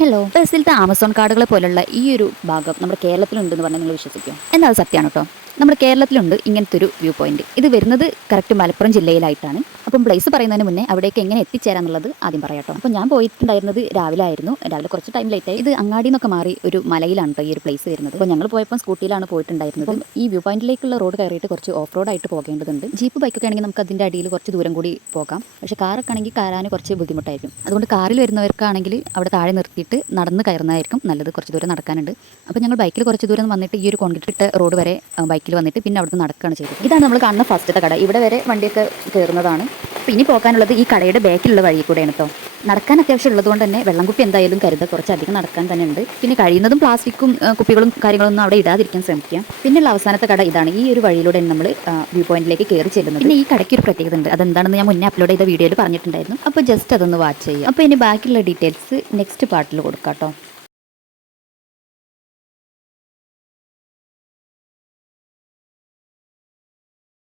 Hello, ബസ്സിലത്തെ Amazon കാർഡുകളെ പോലുള്ള ഈ ഒരു ഭാഗം നമ്മുടെ കേരളത്തിലുണ്ടെന്ന് പറഞ്ഞാൽ നിങ്ങൾ വിശ്വസിക്കും? എന്നാൽ അത് സത്യമാണ് കേട്ടോ. നമ്മുടെ കേരളത്തിലുണ്ട് ഇങ്ങനത്തെ ഒരു വ്യൂ പോയിന്റ്. ഇത് വരുന്നത് കറക്റ്റ് മലപ്പുറം ജില്ലയിലായിട്ടാണ്. അപ്പം പ്ലേസ് പറയുന്നതിന് മുന്നേ അവിടേക്ക് എങ്ങനെ എത്തിച്ചേരാന്നുള്ളത് ആദ്യം പറയാട്ടോ. അപ്പം ഞാൻ പോയിട്ടുണ്ടായിരുന്നത് രാവിലെ ആയിരുന്നു. രാവിലെ കുറച്ച് ടൈം ലേറ്റായി. ഇത് അങ്ങാടി നിന്നൊക്കെ മാറി ഒരു മലയിലാണ് കേട്ടോ ഈ ഒരു പ്ലേസ് വരുന്നത്. അപ്പോൾ ഞങ്ങൾ പോയപ്പോൾ സ്കൂട്ടിയിലാണ് പോയിട്ടുണ്ടായിരുന്നത്. അപ്പം ഈ വ്യൂ പോയിന്റിലേക്കുള്ള റോഡ് കയറിയിട്ട് കുറച്ച് ഓഫ് റോഡ് ആയിട്ട് പോകേണ്ടതുണ്ട്. ജീപ്പ് ബൈക്കൊക്കെ ആണെങ്കിൽ നമുക്ക് അതിൻ്റെ അടിയിൽ കുറച്ച് ദൂരം കൂടി പോകാം. പക്ഷേ കാറൊക്കെ ആണെങ്കിൽ കയറാൻ കുറച്ച് ബുദ്ധിമുട്ടായിരിക്കും. അതുകൊണ്ട് കാറിൽ വരുന്നവർക്കാണെങ്കിൽ അവിടെ താഴെ നിർത്തിയിട്ട് നടന്ന് കയറുന്നതായിരിക്കും നല്ലത്. കുറച്ച് ദൂരം നടക്കാനുണ്ട്. അപ്പോൾ ഞങ്ങൾ ബൈക്കിൽ കുറച്ച് ദൂരം വന്നിട്ട് ഈ ഒരു കോൺക്രീറ്റ് ഇട്ട റോഡ് വരെ ബൈക്കിൽ വന്നിട്ട് പിന്നെ അവിടുന്ന് നടക്കുകയാണ് ചെയ്തത്. ഇതാണ് നമ്മൾ കാണുന്ന ഫസ്റ്റത്തെ കട. ഇവിടെ വരെ വണ്ടിയൊക്കെ കയറുന്നതാണ്. അപ്പോൾ ഇനി പോകാനുള്ളത് ഈ കടയുടെ ബാക്കിലുള്ള വഴി കൂടെയാണ് കേട്ടോ. നടക്കാൻ അത്യാവശ്യം ഉള്ളതുകൊണ്ട് തന്നെ വെള്ളം കുപ്പി എന്തായാലും കരുതുക. കുറച്ചധികം നടക്കാൻ തന്നെ ഉണ്ട്. പിന്നെ കഴിയുന്നതും പ്ലാസ്റ്റിക്കും കുപ്പികളും കാര്യങ്ങളൊന്നും അവിടെ ഇടാതിരിക്കാൻ ശ്രമിക്കുക. പിന്നെയുള്ള അവസാനത്തെ കട ഇതാണ്. ഈ ഒരു വഴിയിലൂടെ നമ്മൾ വ്യൂ പോയിന്റിലേക്ക് കയറി ചെല്ലുന്നത്. പിന്നെ ഈ കടയ്ക്ക് ഒരു പ്രത്യേകത ഉണ്ട്. അതെന്താണെന്ന് ഞാൻ മുന്നേ അപ്ലോഡ് ചെയ്ത വീഡിയോയിൽ പറഞ്ഞിട്ടുണ്ടായിരുന്നു. അപ്പോൾ ജസ്റ്റ് അതൊന്ന് വാച്ച് ചെയ്യുക. അപ്പോൾ ഇനി ബാക്കിയുള്ള ഡീറ്റെയിൽസ് നെക്സ്റ്റ് പാർട്ടിൽ കൊടുക്കാം കേട്ടോ.